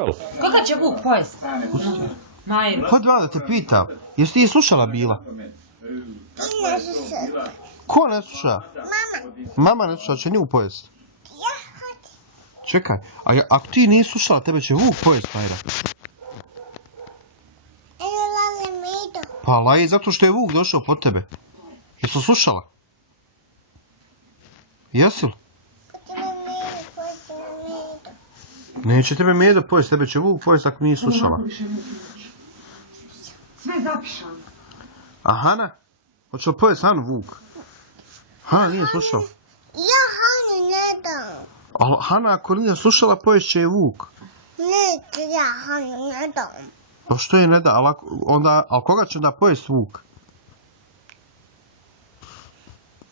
jel? Koga će vuk pojest? Majru. Pa dva da te pitam, jesi ti slušala bila? Ti ne slušala. Ko ne sluša? Mama. Mama ne sluša, će nju pojest. Ja hoću. Čekaj, ako ti nisi slušala, tebe će vuk pojest, Majra. Evo lale medo. Pa laji, zato što je vuk došao po tebe. Jesi slušala? Jesi li? Hoću na medo. Neće tebe Medo pojest, tebe će vuk pojest ako nisi slušala. Sve zapišano. A Hana? Hoće li pojest Hanu vuk? Hana nije slušala. Ja Hanu ne dam. Ali Hana ako nije slušala, pojest će je vuk. Neću ja Hanu ne dam. Pa što je ne da, ali koga će onda pojest vuk?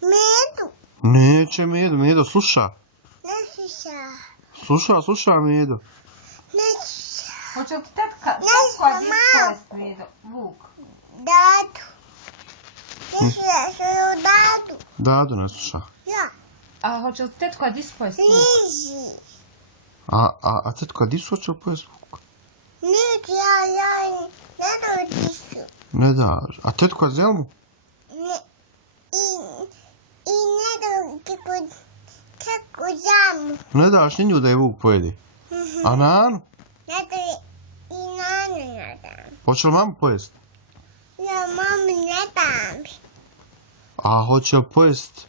Medu. Neće Medo sluša. Ne sluša. Sluša Medo. Ne sluša. Hoće li ti tetka pojest Medo? Vuk. Dadu. Ne sluša svoju dadu. Dadu ne sluša. Ja. A hoće li ti tetka pojest vuk? Liži. A tetko, di su hoće li pojest vuk? Neću ja ne dam tisu. Ne da. A tetko Zelmu? I ne dam teku zamu. Ne daš ni nju da je vuk pojede. A Nanu? Ne dam i nanu ne dam. Hoće li mamu pojest? Ja mami ne dam. A hoće li pojest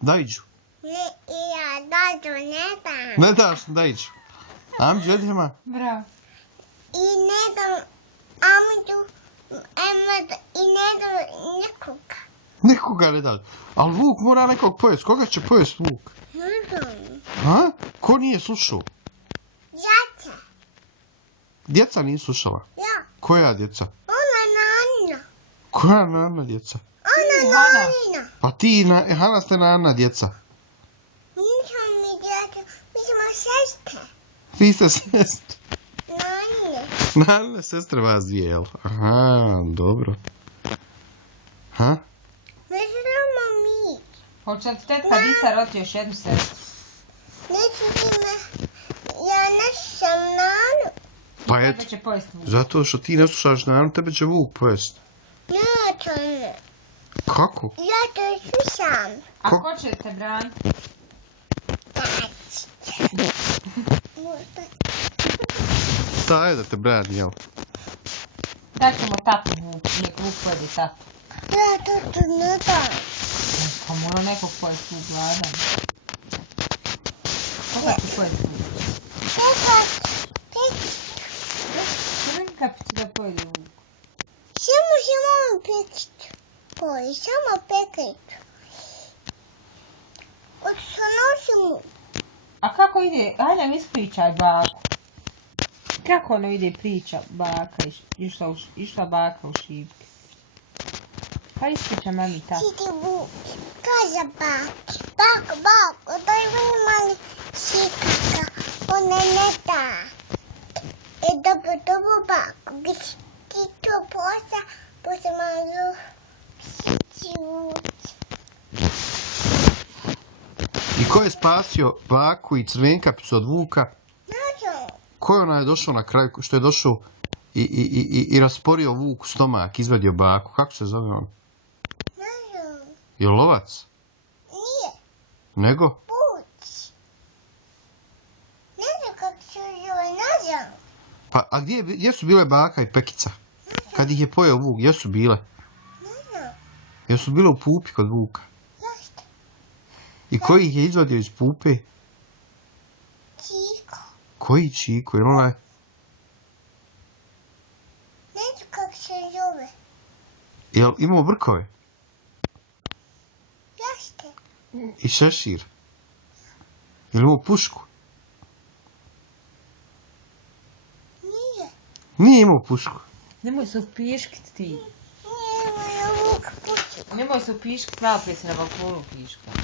Dajđu? Ne, i ja dadu ne dam. Ne daš Dajđu. Amđu, jedima. Bravo. I ne dam Amadu, Emadu i ne dam nikoga. Nikoga ne daš. Ali vuk mora nekog pojest. Koga će pojest vuk? Ne dam. A? Ko nije slušao? Jaca. Djeca nisu slušala. Ja. Koja djeca? Ona Nana. Koja Nana djeca? Ona Hana. Nana. Pa ti i Hana ste Nana djeca. Nismo mi djeca. Mi smo sestre. Vi ste sestre. Nane. Nane sestre vas dvije, jel? Aha, dobro. Ha? Mi želimo mi. Hoće li ti tetka Disa roditi još jednu sestru? Neću ti me. Ja ne sam Nanu. Pa Tebe eto, će pojest vuk. zato što ti ne slušaš Nanu, tebe će vuk pojest. Neću ne. Kako? Ja to slušam. A Ko- ko će te braniti? Možda. Taj da te brani, jel? Daj ćemo tatu vuk, nek vuk pojedi tatu. Ja to ne dam. Pa mora nekog pojesti vuk gladan. Koga ti pojesti vuk? Crvenka će da pojedi vuk. Samo pekit. Koji, samo pekit. Odnosim. A kako ide, ajde mi ispričaj baku. Kako ono ide priča baka, išla baka u šipke. Pa ispričaj mami tako. Sidi vuk. Kaže bak. Bak. Daj mi mali šikaka. Ona ne da. Dobro bak. Ti to posle malo civuć. I ko je spasio baku i Crvenkapicu od vuka? Nađo. Ko je onaj došao na kraju, što je došao i rasporio vuku stomak, izvadio baku? Kako se zove on? Nađo. Je li lovac? Nije. Nego? Puć. Ne znam kako se zove. Nađo. Pa, a gdje su bile baka i Pekica? Kad ih je pojeo vuk, gdje su bile? Nađo. Jesu bile u pupi kod vuka? Zašto? I koji ih je izvadio iz pupe? Čiko. Koji Čiko? Je li onaj? Ne znam kako se zove. Je li imao brkove? Zašto? I šešir? Je li imao pušku? Nije. Nije imao pušku. Nemoj se upiškit ti. Nije moja vuk puću. Nemoj se upiškit, malo prije se na balkonu upiškala.